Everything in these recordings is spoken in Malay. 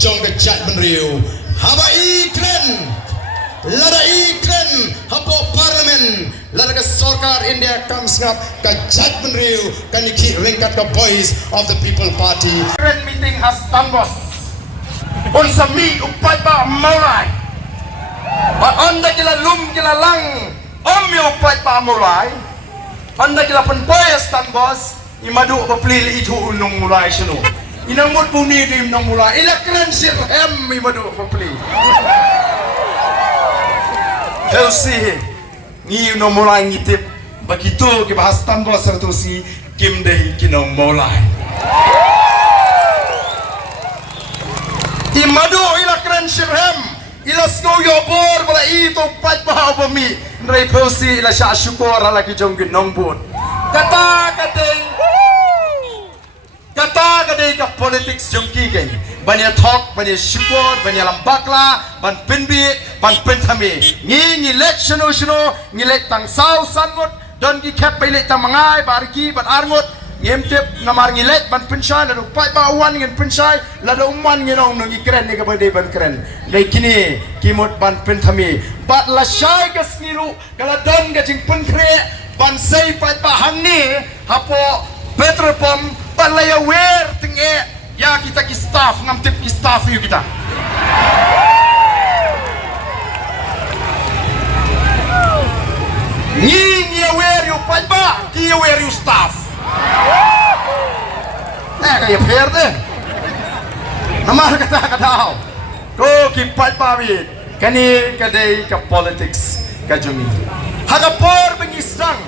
jong ke chat menriu haba ikren lada ikren hapo parlimen lada ke sarkar India comes ngap ke chat menriu kan iki ringkat ke voice of the people party meeting has done boss on sami upai ba mulai ba anda kila lum kila lang mi upai ba mulai anda kila pen boys tan boss imadu ba plili itu unong mulai sino inamut bumi di nang mula ila keren sir em imadu papli Elsi ni no mulai ngitip begitu ke bahas tanpa sertusi kim deh kinong mulai imadu ila keren sir em ila snow yobor bala itu pat bah bumi nrai Elsi ila sya syukur lagi jong ginong bun kata kadai ka politics jongki gay banyak talk banyak syukur banyak lambakla ban penbi ban pentami ni election usno ni lek tang sau sangot don ki kep pelek tang mangai barki ban arngot ngemtep namar ni lek ban pensai la pai ba wan ngen pensai la do man ngen ong ngi keren ni ka bade ban keren dai kini kimot ban pentami bat la shai ka sniru kala don ga jing pen kre ban sai pai ba hang ni hapo petrol pump palaya wer tenge ya kita ki staff ngamtip ki staff yu kita ni wer yu palba ki wer yu staff kaya fair deh namar kata ko ki palba wi kani kadai ka politics ka jumi haga por bengisang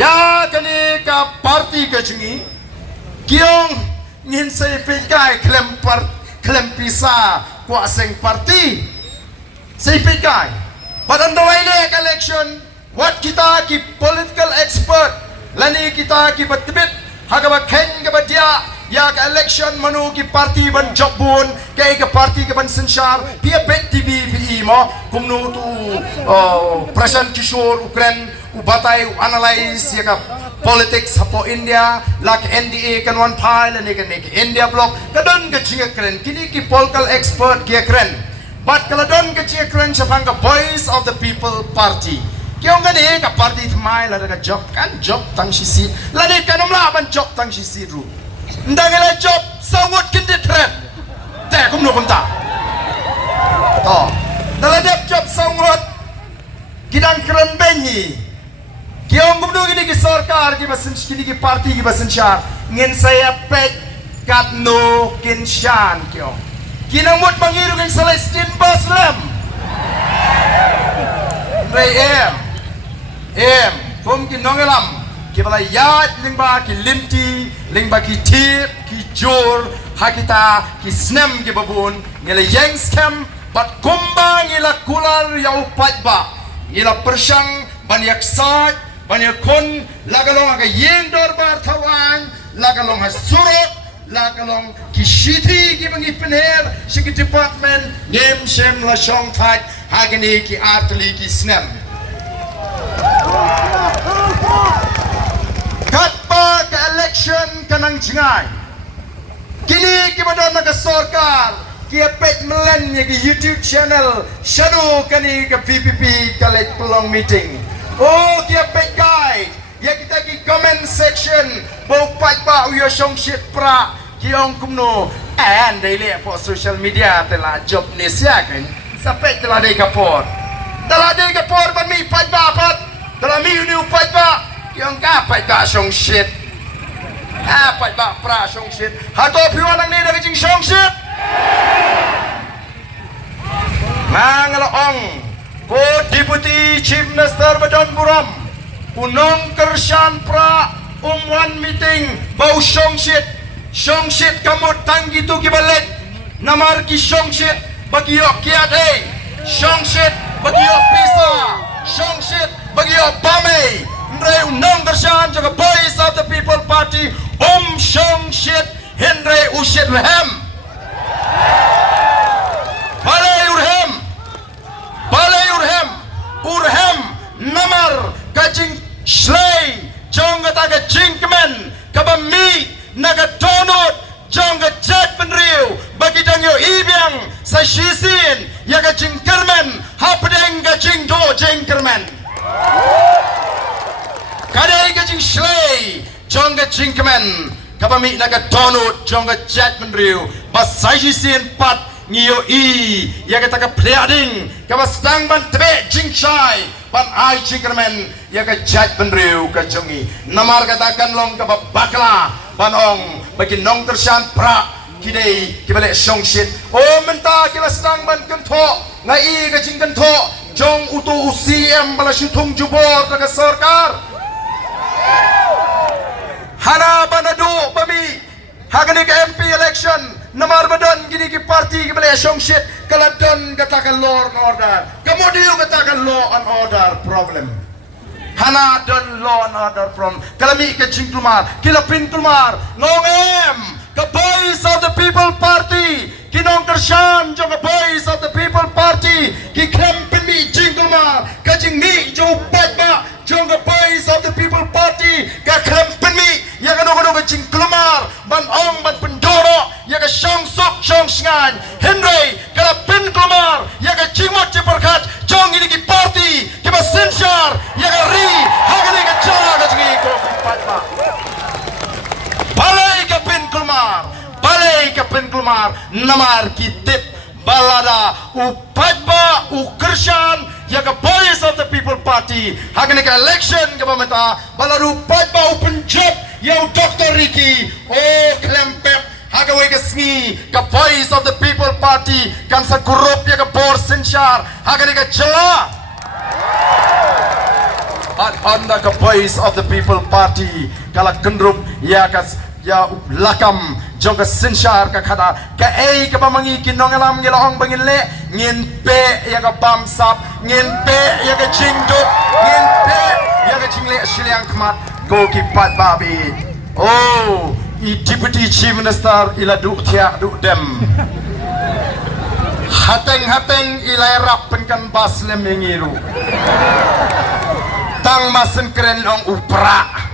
ya kani ka party ka jumi kiong ngin say pikai klem pisa kuaseng parti say pikai padang dawaile election what kita ki political expert lani kita ki batbit hagaba ken ga dia ya ka election manu ki parti ban jobbun kay ka parti ka ban senshar pia bet tv vi mo kumnu tu Prashant Kishore ukren ubatai analyze ya ka politics hapo India like NDA kan one pile and kan India block kadon ka chia kren kini ki political expert kia kren but kaladon ka chia kren sa pang voice of the people party kiong gani ka party thmai la ka job kan job tang si la ni kanom la ban job tang si ru ndang la job sawot kin de tren te kum no kum ta to dala job sawot kidang kren benyi kiong gubdu gini ki sarkar ki basen kini ki parti ki basen sha ngin saya pek kat no kin shan kiong kinang mut mangiru kang Celestine Baslam rei em kum ki nongelam ki bala yat lingba ki limti lingba ki tip ki jor hakita ki snem ki babun ngela yang scam bat kumba ngela kular yau patba ngela persang banyak sat banyak kon lagalong aga yeng dorbar tawan lagalong ha surut lagalong kishiti ki bangi penher siki department ngem sem la shong fight hagani ki atli ki snam katpa ka election kanang jingai kini ki badon naga sarkar ki pet melen ki YouTube channel shadow kani ka PPP kalet pelong meeting oh kia pet guide ya kita ki comment section bau pat pa uyo song shit pra kiong kumno and daily po social media telah job ni sia kan sampai telah dei kapor ban mi pat ba pat telah mi ni pat ba kiong ka pat ka song shit pat ba pra song shit hato piwan ang ni da jing song shit mangalaong ko Deputy Chief Minister Badan Buram unong kersan pra umwan meeting bau song shit kamot tanggi tu kibalik namar ki song shit bagyo kiade song shit bagyo pisa song shit bagyo pame Henry unong kersan jaga voice of the people party song shit Henry ushit wehem urhem namar kajing slay jong kata jingkemen kabami naga donut jong jet penriu bagi dang yo Stang sa Shisin ya ka Jingkermen hapdeng ka Jingdo Jingkermen kadai ka Jing Shlei jong ka Jingkermen kapami na ka Donut jong ka Judgment Riu bas sa Shisin pat ngiyo ya ka taka Pleading ka Stang ban tebe Jingchai ban ai Jingkermen ya ka Judgment Riu ka Jongi namar katakan long ka bakla banong bagi nong tersan pra kidei kibale song shit oh menta kila Stang ban kentho ngai ka Jing kentho jong utu UCM bala syutung jubor ka sarkar hana banadu bami hagani ka MP election namar badan gini ki parti kibale song shit kaladon katakan law and order kemudian katakan law and order problem hana don law and order from kalami ke Jing Klumar kilapin Klumar nongem the voice of the people party kinong tersyan jong the voice of the people party ki klempen mi Jing Klumar ka Jing mi jo patma jong the voice of the people party ka klempen mi ya kanong ka Jing Klumar ban ong ban pendoro ya ka syong sup syong sngan Henry kalapin Klumar ya ka Jingmot Jeperkat jong ini ki party ki ba Sinshar ya ka ri hagani ka jaga Jing ko patma balai ka pin Klumar namar kitip balada upatba ukershan ya ka voice of the people party hagani ka election ka pamenta baladu upatba upenjab ya Dr. Ricky oh klempep hagawai ka sngi ka voice of the people party kan sa kurup ya ka bor Sinshar hagani ka jela at anda ka voice of the people party kala kendrup ya lakam jong ka Sinshar ka khada ka ei ka pamangi kinong alam ngilaong bangile ngin pe ya ka bamsap ngin pe ya ka Jingdup ngin pe ya ka Jingle Shiliang Khmat go ki pat babi oh i deputy chief minister ila du thia du dem hateng ilai rap penkan bas lemengiru tang masen keren ong upra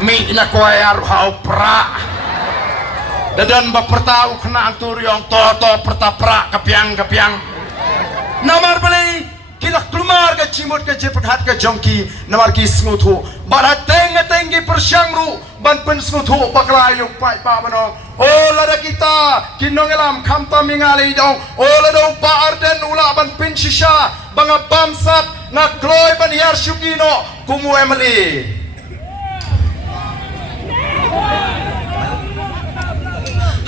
mi na koyar hau pra dadan ba pertau kena anturiong toto pertapra kapiang namar balai kila Klumar ka Jingmot ka Jeperkat ka jongki namar ki sngutu barateng tengi persyangru ban pen sngutu baklayo pai pa bano oh lada kita kinong elam kamta mingali dong oh lada ba arden ula ban pen shisha banga bamsat na kloy ban yar syukino kumu emali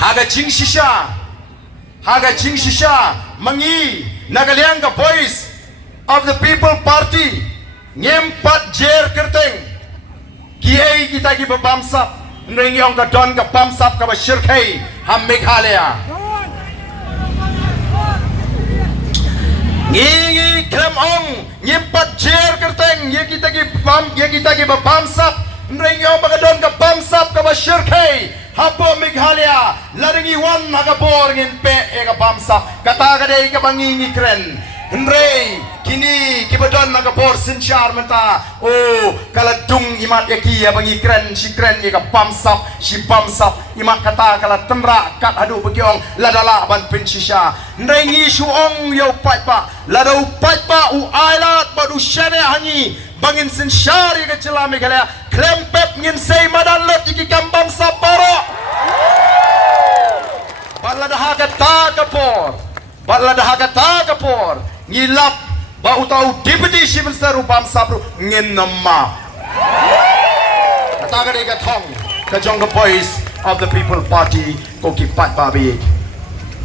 haga Jing Shisha mangi nagaliang ka voice of the people party nyempat jer kerteng kiai kita ki babamsap nrengyong ka don ka bamsap ka bashirkai ham Meghalaya ngi krem ong nyempat jer kerteng ye kita ki babamsap nrengyong ka don ka bamsap ka bashirkai hapo Meghalaya laringi wan magabor ngin pe ega bamsap kata kadai ka bangingi kren Henry kini kibadon magabor Sinshar menta oh kaladung imat eki ya bangi kren si kren ega bamsap si bamsap imat kata kala temra kat adu begiong ladala ban pinsisha Henry suong yo patpa lada upatpa u ailat badu shane hangi bangin Sinshar ega cela Meghalaya klempep ngin sei madan lot iki kambam saporo baladaha kata kapor ngilap ba utau deputy chief minister upam sabru ngin nama kata ka thong ka jong the voice of the people party ko ki pat babi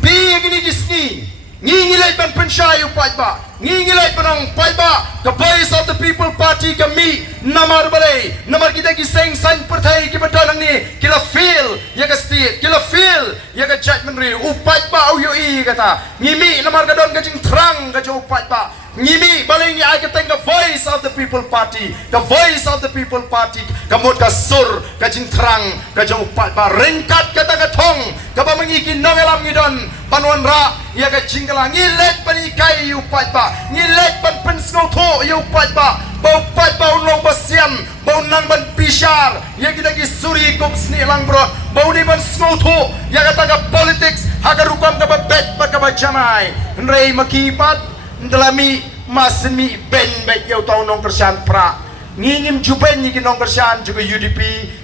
bi ngini gisni ngingilay ban pensay upat ba ngingilay panong paiba the voice of the people party kami namar balay namar kita giseng sign pertai ki badang ni kila feel ya ka state kila feel ya ka judgment ri upat ba au yo i kata ngimi namar ka don ka jing trang ka jo upat ba ngimi balay ni ay ka teng the voice of the people party the voice of the people party kamot ka sur ka jing trang ka jo upat ba ringkat kata ka thong ka ba mangikin nangalam ngidon panwan ra ya ka jingkala ngilet panikai upat ba ngilet pan pensno tho yo upat ba bau pat bau long basian bau nang ban pishar ya kita ki suri kop sni lang bro bau ni ban sno tho ya kata ka politics haga rukam ka bajamai nrei makipat ndalami masmi ben baik yau tau nong kersan pra ngim juben ni kinong kersan juga UDP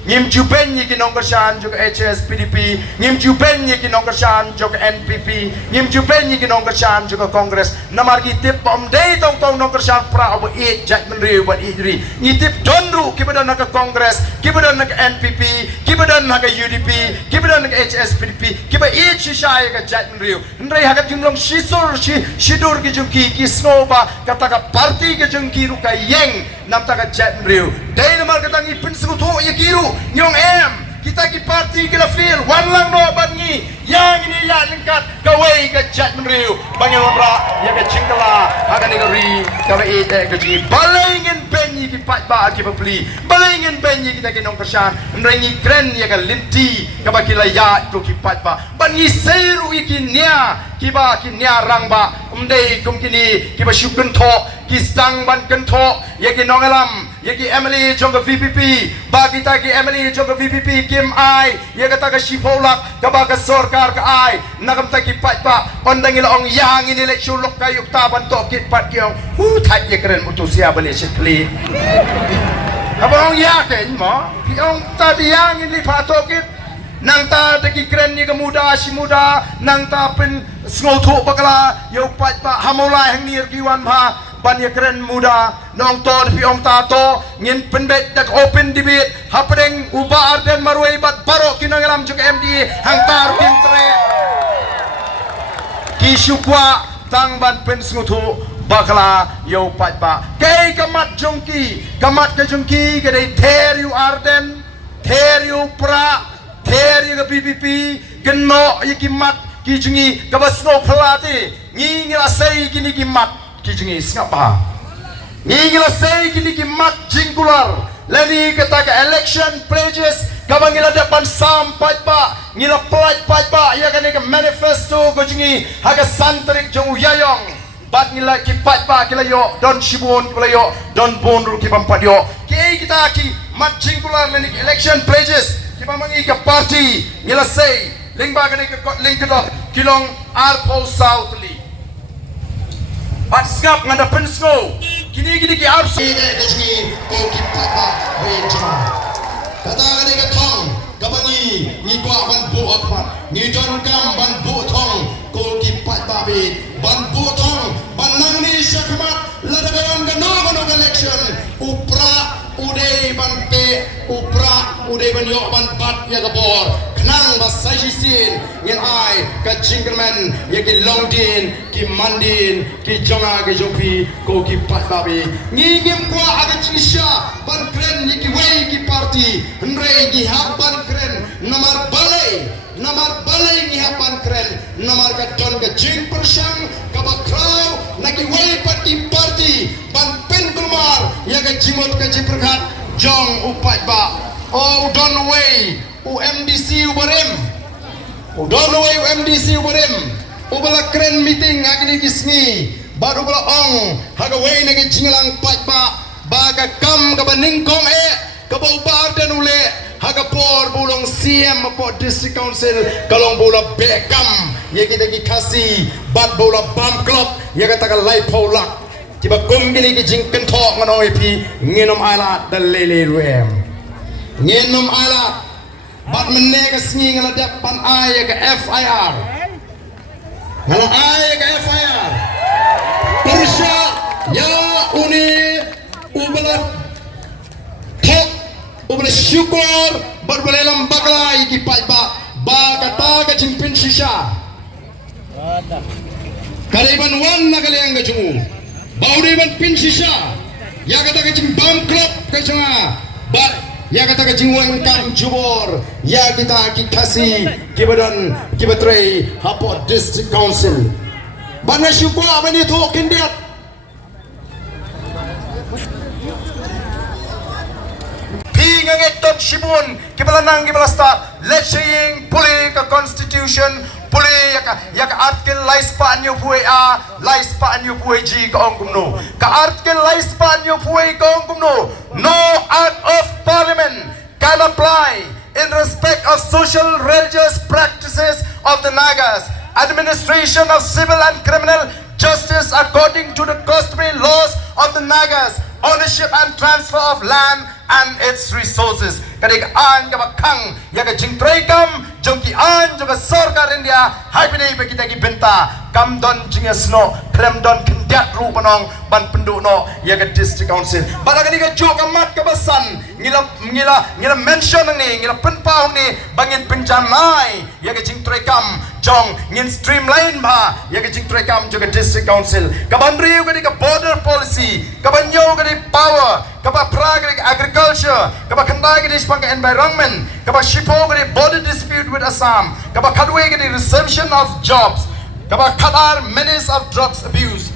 ngim juben ni kinong kersan juga HS PDP ngim juben ni kinong kersan juga NPP ngim juben ni kinong kersan juga Kongres namar kitip pom dei tau tau nong kersan pra abo it jat menri buat idri ngitip donru kibadan nak Kongres kibadan nak NPP kibadan nak UDP kibadan nak HS PDP kiba it shisai ka jat menri ndrei hakat jumlong shidur ki jungki ki snoba kata ka parti ki jungki ru ka yeng nam ta ka jat menri dei namar kata ngi pin sekutu ya kiru nyong kita ki parti kila feel wan lang no bangi yang ini ya lengkat kawai ka jat menri bangi wabra ya ka cingkala hakan ni ri ka ba ite ka ji balengin benyi ki pat ba ki beli balengin benyi kita ki nong kersan nrengi kren ya ka linti ka ba kila ya to ki pat ba bangi seru ikinya ki ba kinya rang ba umdei kum kini ki ba syukun tho ki stang ban kan tho ya ki nong alam ya ki Emily jong ka VPP ba kita ki Emily jong ka VPP kim ai ya kata ka shipolak ka ba ka sarkar ka ai nakam ta ki pat ba ondang ilong yang ini eleksyon lok kayuk ta ban to kit pat kyong thai ye keren mutu sia bale sekli abang ya ken mo piong ta yang ini pa to kit nang ta de ki keren ni ka muda si muda nang ta pen sngotu bakala yo pat ba hamolai hang nir ki wan pha ban ya keren muda nong to pi ong ta to ngin penbet dak open debate happening uba arden marway bat baro kinangalam juk MD hang tar pintre ki shukwa tang ban pen smutu bakla yo pat ba kay kamat jongki kamat ka jongki ka dei ter yu arden ter yu pra ter yu PPP geno yikimat ki jungi ka basno phalati ngi ngila sei kini kimat kijingi singapa ngila sei kini ki mat jingkular leni kata ka election pledges kabangila depan sampai pa ngila plat pa ya kan ka manifesto kijingi haga santrik jong uyayong bat ngila ki pat pa kila yo don shibun kila yo don bonru ki pampat yo ki kita ki mat jingkular leni election pledges ki pamangi ka party ngila sei lingba kan ka link ka kilong Arpo South li Pat skap ngada pensko kini ki arus ini kecil ko ki papa wejma kata kani ka thong kabani ni kwa ban bu akmat ni don kam ban bu thong ko ki papa be ban bu thong ban nang ni syakmat ladagayon ga no election upra uday ban pe upra uday ban yo ban bat ya gabor knang basai sin ngin ai ka jingkerman ya ki longdin ki mandin ki jonga ki jopi ko ki patbabi ngingim kwa aga chisha ban kren ni ki wei ki party nrei ki hap ban kren namar balai ni hap ban kren namar ka don ka jing persang ka bakrau na ki wei party ban pen kumar ya ka jimot ka jiperkat jong upat ba oh don wei UMDC ubarem udon way UMDC ubarem ubala keren meeting agni kisni baru ubala ong haga way nagi jinglang patba baga kam ka baningkong ka baubar dan ule haga por bulong CM po district council kalong bola bekam ye kita ki kasi bat bola bam club ye kata ka lai paulak tiba kum gini ki jingken thok ngono pi nginom ala dalele ruem nginom ala bat menega sngi ngala depan ay ka FIR ngala ay ka FIR persya ya uni ubala thok ubala syukur bat balelam baklay ki paiba ba kata ka jimpin shisha kariban wan nagalayang ka jungu bauri ban pin shisha ya kata ka jimbam club ka junga bat ya kata ka jingwang kan jubor ya kita kasih kibadan kibatrei hapot district council bana syukur bani thok kindiat pingangetot shibun kibalanang kibalasta leching puli ka constitution puli ya ka artikel laispa anyo puai a laispa anyo puai ji ka ong kumno ka artikel laispa anyo puai ka ong kumno no act of parliament can apply in respect of social religious practices of the Nagas administration of civil and criminal justice according to the customary laws of the Nagas, ownership and transfer of land and its resources. Kadik an ka bakang ya ka jingtray kam jongki an jo ka sarkar India hai pinay ba kita ki benta kam don jingasno klem don kendat ru panong ban penduk no ya ka district council bala ka diga jo ka mat ka basan ngila mention ni ngila penpau ni bangin penjanai ya ka jingtray kam jong ngin streamline ba ya ka jingtray kam jo ka district council ka bandriu ka diga border policy ka banyo ka di power kapa pragrik agriculture kapa kandai gedi spang environment kapa shipo gedi border dispute with Assam kapa kadwe gedi resumption of jobs kapa kadar menace of drugs abuse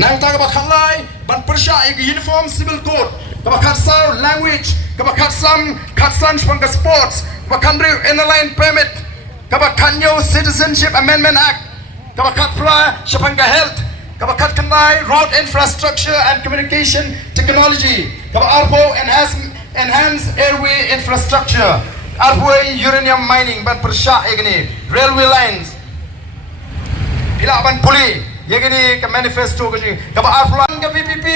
nang ta kapa khalai ban persha uniform civil code kapa khatsar language kapa khatsan spang sports kapa kandri inline permit kapa kanyo citizenship amendment act kapa khatpra shapanga health Kabakat Kanai road infrastructure and communication technology. Kabarpo enhance airway infrastructure. Arpoi uranium mining ban persha egni railway lines. Ila ban puli yegni ka manifesto kaji. Kabarpo ka PPP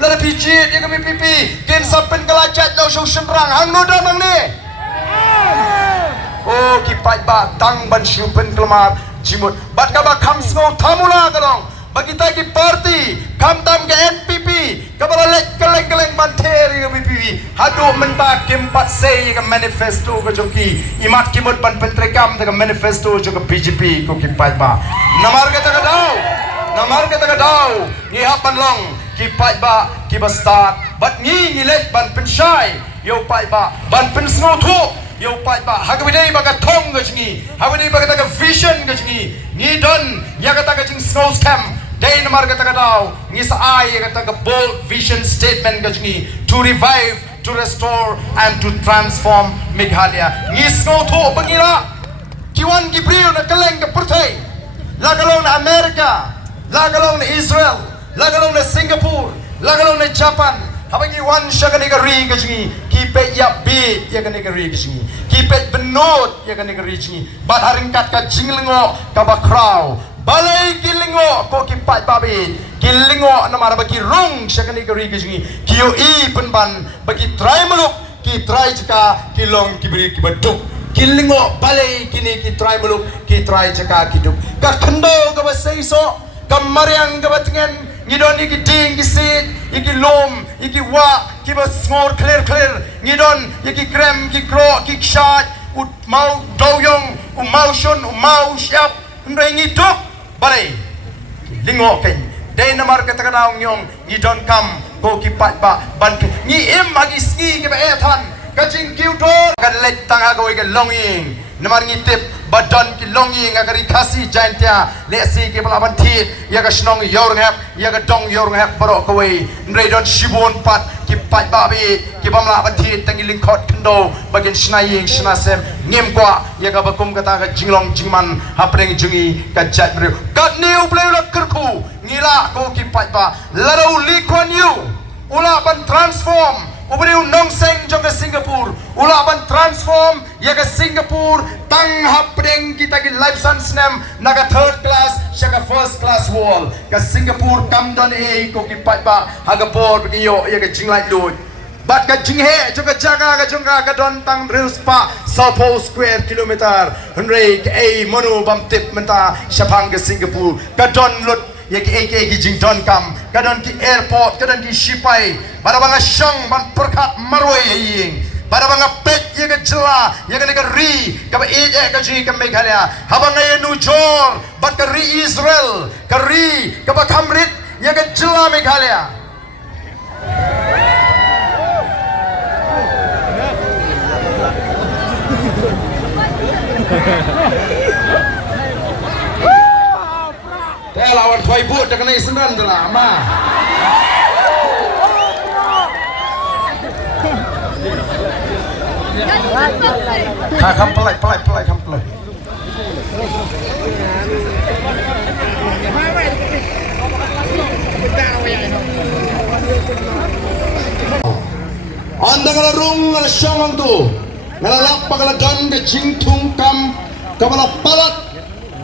lada PG ye ka PPP ken sapen kalachat lo so senrang hang no dan ni. Oh kipai ba tang ban shupen kelmar jimut. Bat ka ba kham sngo thamula kalong. Bagi tagi parti kamtam ke NPP kabala lek keleng banteri ke PPP hadu menta kempat sei ke manifesto ke joki imat kimut ban pentrekam ke manifesto jo ke BJP ko kipai ba namar kata kadau ni hapan long kipai ba kibastat bat ni lek ban penshai yo pai ba ban pensno thu yo pai ba hagabidei ba ka thong ke jingi hagabidei ba ka vision ke jingi ni don ya kata ka jing snow scam Day namar kata kadau ngisa ai kata ka bold vision statement gajni to revive, to restore and to transform Meghalaya. Ngisno tho bangila kiwan gibril na kaleng ka perthai lagalong na America, lagalong na Israel, lagalong na Singapore, lagalong na Japan. Habang iwan siya kani ka ri gajni kipe ya bi ya kani ka ri gajni kipe benot ya kani ka ri gajni bat haringkat ka jinglingo ka bakraw balai kilingo ko kipai babi kilingo namara bagi rong syakani kari kijingi kiyo I penban bagi try meluk ki try caka kilong kiberi kibaduk kilingo balai kini ki try meluk ki try caka kiduk ka kendo ka basaiso ka mariang ka batingan ngidon iki ding kisit iki lom iki wa ki basngor clear ngidon iki krem ki kro ki kshat ut mau doyong mau shon mau syap ndai ngiduk balai lingo ken day namar kata kadang nyong ni don kam ko kipat ba ban ni em magi ski ke ba ethan kajing kiutor kan let tanga ko ke longing namar ni tip badon ki longing agari khasi jantia le si ke pelaban thit ya ka snong yor ngap ya ka dong yor ngap baro ko we ndai don shibon pat kipat ba bi ki bamla ban thit tangi lingkhot kendo bagin snaying snasem ngem kwa ya ka bakum kata ka jinglong jingman hapreng jungi ka jat bre kat new play la kerku ngila ko kipat ba larau likwan you ula ban transform uberiu nongseng jong ke Singapore ula ban transform ya ke Singapore tang hapreng kita ki life sans nem naga third class shaka first class wall ke Singapore kamdon e ko kipat ba haga por yo ya ke jinglai lut bat ka jinghe jo ka jaga ka jongka ka don tang reels pa South square kilometer henry ke e monu bam tip menta shapang ke Singapore ka don lut ya ki jing don kam ka don ki airport ka don ki shipai bara banga shong ban perkat maroi ying bara banga pet ya ka jela ya ka ri ka ba e ka ji ka Meghalaya habang ya nu jor bat ka ri Israel ka ri ka ba kamrit ya ka jela Meghalaya lawan koi buat dah kena isendan tu lah, ma. Kam pelai. Anda kalau rung ada syong tu, ngalalak pagaladan ke jingtung kam kabala palat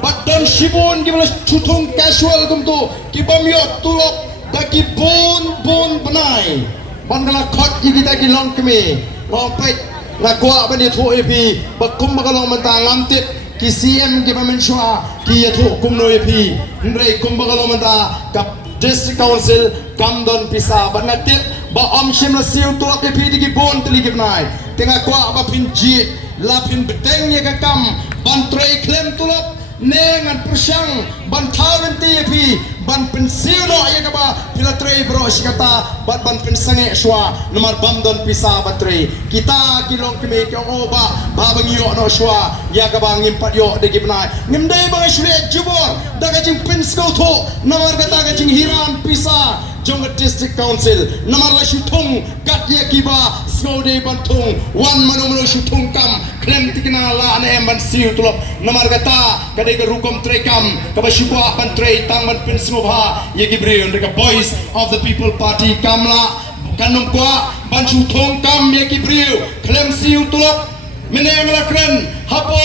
badan sibun di bala cutung casual kumtu kibamyo tulok daki bon benai bangala khot kita kilong kemi ngopet ngakwa bani thu epi bakum bagalong mantang lamtit ki CM ki pamenswa ki yathu kumno epi ndrei kum bagalong manta kap district council kamdon pisa banatit ba om shimla siu tulok epi di bon teli kibnai tengah kwa ba pinji la pin beteng ye kam ban trei klem tulok nengan persyang ban tawin tipi ban pensiu no ya kaba pila trei bro sikata ban pensange shwa nomor bamdon pisa batrei kita kilong kemi ko ba bang yo no shwa ya kaba ngimpat yo de gibnai ngimdai bang shule jubor daga jing pensko tho nomor kata ga jing hiran pisa Jonga District Council nomor la shutung kat ye kiba skode bantung wan manu shutung kam klem tikna la ane ban siu tulok nomor kata kadai ke rukom trekam kaba shukwa ban trei tang ban pensmo bha ye gibrion reka voice of the people party kamla kanum kwa ban shutung kam ye gibriu klem siu tulok meneng la kren hapo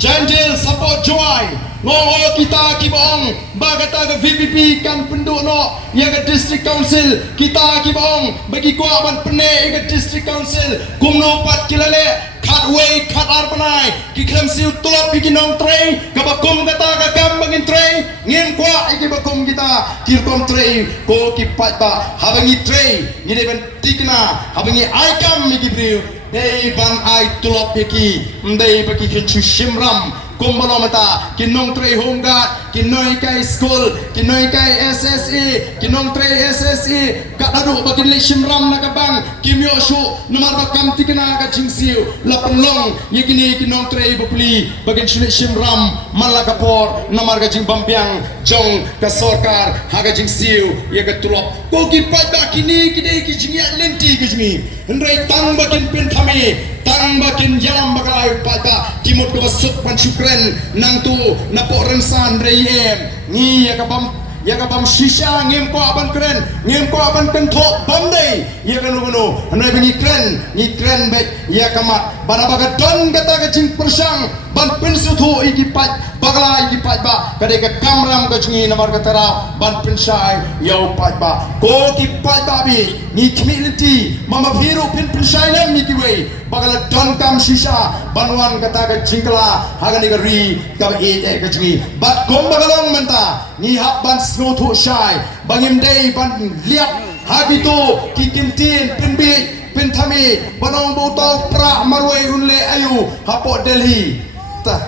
janjil sapo joy ngoo kita kibong bagata ke VPP kan penduk no yang ke district council kita kibong bagi kuah ban pene ke district council kumno pat kilale kat way kat arpanai ki klem siu tulop bikin nong train kabakum kata ka kam bangin train ngin kuah iki bakum kita kirkom train ko ki pat ba habangi train ngide ben tikna habangi aikam miki briu dei ban ai tulop biki ndei baki kinchu shimram kumbalo mata kinong trei homgat kinoi kai school kinoi kai SSE kinong trei SSE kadadu bakin le shimram na kabang kimyo shu nomor bakam tikna ka jingsiu lapenlong yekini kinong trei bopli bakin shule shimram malakapor nomor ka jing bampiang jong ka sorkar haga jingsiu ye ka tulop ko ki pada kini kide ki jingya lenti ki jingi ndrai tang bakin pin thami tang bakin yalam bakalai pada timut ko suk pan syukren nang tu napo rensan reyem ni ya kabam shisha ngem ko aban kren ngem ko aban kenthok bandai ya kanu anai bengi kren baik ya kamat barabaga don kata kecing persang ban pensu thu iki pat bagala iki pat ba kadai ka kamram ka cungi namar katara ban pensai yau pat ba ko ki pat ba bi ni community mama biru pensai nam ni kiwe bagala don kam shisha banwan kata ka jingkla hagani ka ri ka ka cungi bat kom bagalong menta ni hab ban snow thu shai bangim dei ban liap habito kikintin pinbi pintami banong botol pra marwai unle ayu hapo Delhi ta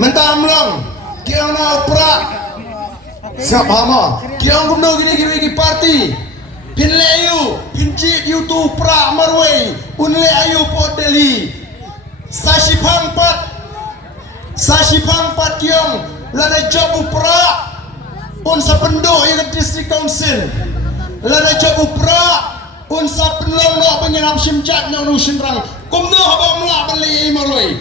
mentam long kiang na pra siap hama kiang gumno gini party pinle ayu pinci YouTube pra marwai unle ayu po Delhi sashipang pat kiang lada job pra un sa pendo yang district council lada job pra unsa penlong no penyenam simjat no nusinrang kumno habam la bali maroi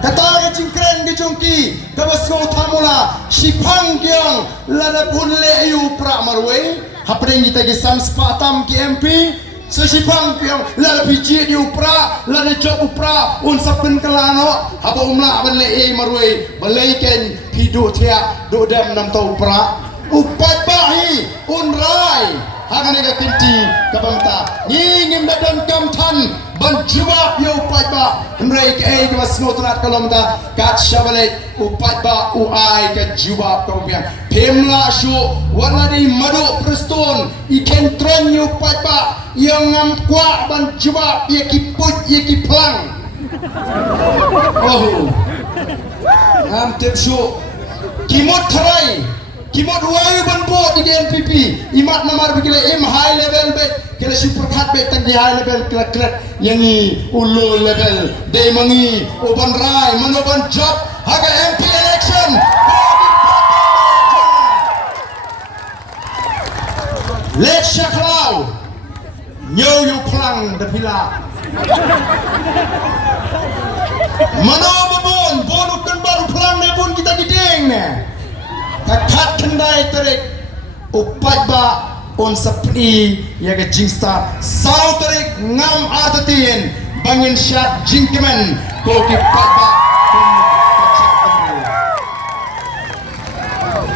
kata ke cingkren ke jongki ke basgo thamula sipang kyang lada punle ayu pra maroi hapring kita ke samspatam ke MP so sipang kyang lada biji di upra lada job upra unsa pen kelano haba umla bali maroi balai ken hidu thia do dam nam tau upra upat bahi unrai hagan ega kinti kabamta ngingim dadan kamtan ban jubab yo upat ba mrei ke ke snotrat kalomda kat shabale upat ba uai ke jubab kabian pemla shu waladi madu preston iken tron yo upat ba yang ngam kwa ban jubab ye ki put ye ki plang oh ngam tep shu kimot tharai kimot wayu ban po di NPP imat namar bikile im high level be kele super khat be tang di high level klat yangi ulu level de mangi oban rai manoban job haga MP election let shaklau nyo yu plang de pila mano babon bonu kan baru plang ne pun kita gideng ne kakat kendai terik upat ba on sapni ya ke jingsta sau terik ngam artatin bangin syat jingkemen ko ki papa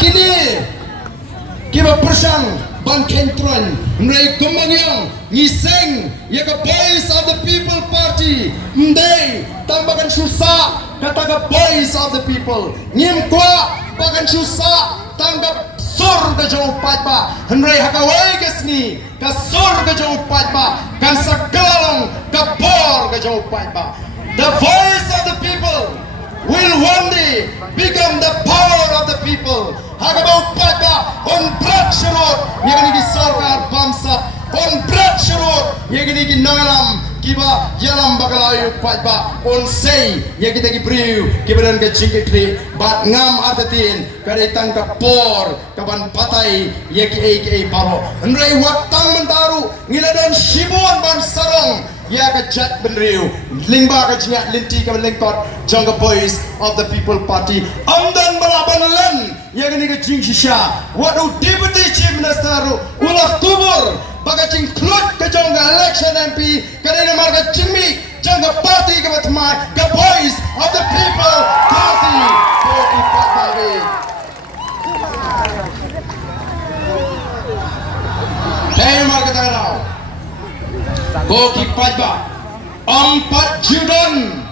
kini kiba persang ban kentron mrei kemangyang ngiseng ya ka voice of the people party mdei tambakan susah kata ka voice of the people ngim kwa bagan susah tanggap sur ke jauh patba mrei hakawai kesni ka sur ke jauh patba kan sakalong ka bor ke jauh patba. The voice of the people will one day become the power of the people. Hagabau patba on berat syurut yang ini sorkar bangsa on berat syurut yang ini nangalam kiba jalan bakalayu patba on say yang kita kibriu kibadan ke cingkikli bat ngam artetin kare tangkap por kaban patai yang ki baro nrei watang mentaru ngiladan shibon ban sarong ya ka chat benriu lingba ka jingat linti ka lengkot jangka boys of the people party amdan balaban len yang ini ka jing shisha wadu deputy chief minister ulah kubur baga jing klut ka jangka election MP kadena marga jingmi jangka party ka batmai ka boys of the people party ko ipatawi hey marga tangarau Koki Pajba 4 Judon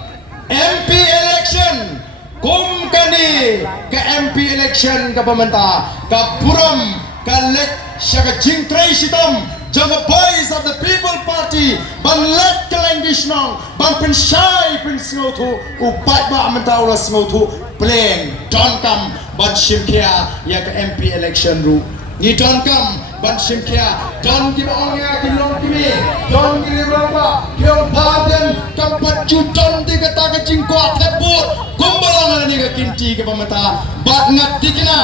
MP election kum kani ke MP election ke pemerintah ke buram ke let syaka jingtrai sitom jaga boys of the people party ban let ke language nong ban pensyai pensngotu upat ba mentah ulah sngotu pleng don kam ban shimkia ya ke MP election ru ni don kam ban shimkia don ki ongya ki long kimi don ki ramba kyong paden kapat juton di kata ke jingko tebut kumbalang ni ke kinti ke pemeta bat ngatikina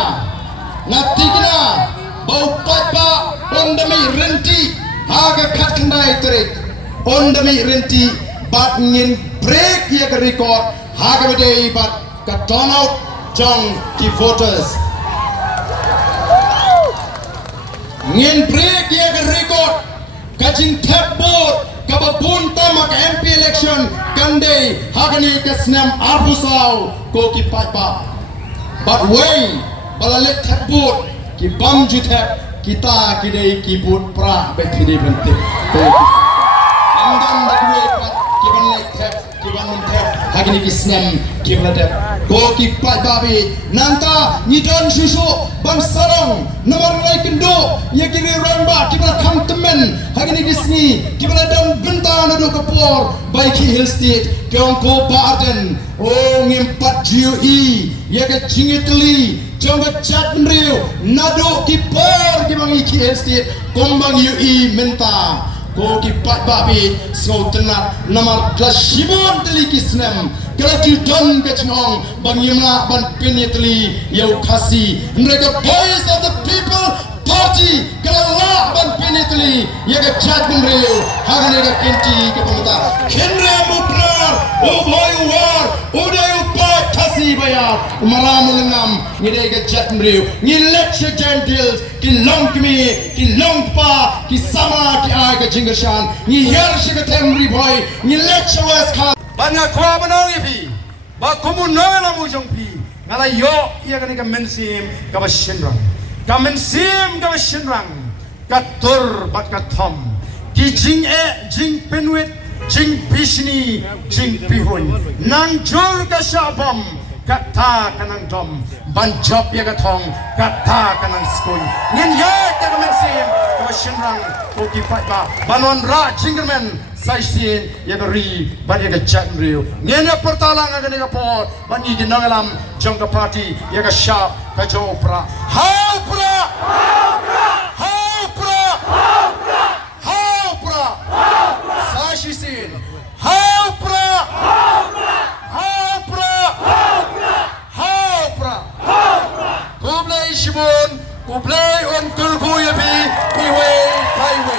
bau patba ondami renti haga kat kendai terik ondami renti bat ngin break ya ke record haga bedai bat ke turn out jong ki voters ngin break ya ke record kajing tebut kababun tamak MP election kandai hagani ke senam arbusau ko ki patba but way balalet tebut ki bam jutep kita kidai kibut pra bekidi bentik ko amdan bakwe pat ki banlek tep ki banun tep hagani ki senam ki bladep ko ki patba bi nanta nidon susu bang sarong nomor lai kendo ya kiri ramba kibla kam temen hagini gisni kibla dan bentana do kapor baiki hill state kyongko baden o ngimpat GUE ya ke cingitli jongga chat menriu nado kipor kibang iki hill state kombang UE menta ko kipat babi so tenat nomor klasibon teliki snem kelati don kecnong bang yimla ban penitli yau kasi mereka boys of the people party kelala ban penitli ya ke chat menriu hagane ke kinti ke pemerintah kendra mupnar o boy war uday upat kasi bayar maram lengam ngide ke chat menriu ngilet se gentle ki long kimi ki long pa ki sama ki ai ke jingashan ni her se ke temri boy ni let se was ka banyak kwa banong ipi ba kumun na mu jong pi ngala yo ia kan ka mensim ka bashinrang ka mensim ka bashinrang ka tur bat ka thom ki jing jing penwit jing pishni jing pihun nang jur ka shabam kata kanang dom ban job ya ka thong kata kanang skun ngin ye ka mensim ka bashinrang ko ki patba banon ra jingermen Saisin ya beri bani ke chat riu ngene pertalang ngene ka pot bani ginangalam jong ka party ya ka sharp ka jopra haupra Saisin haupra kublai shibun kublai on kulku ya bi iwe taiwe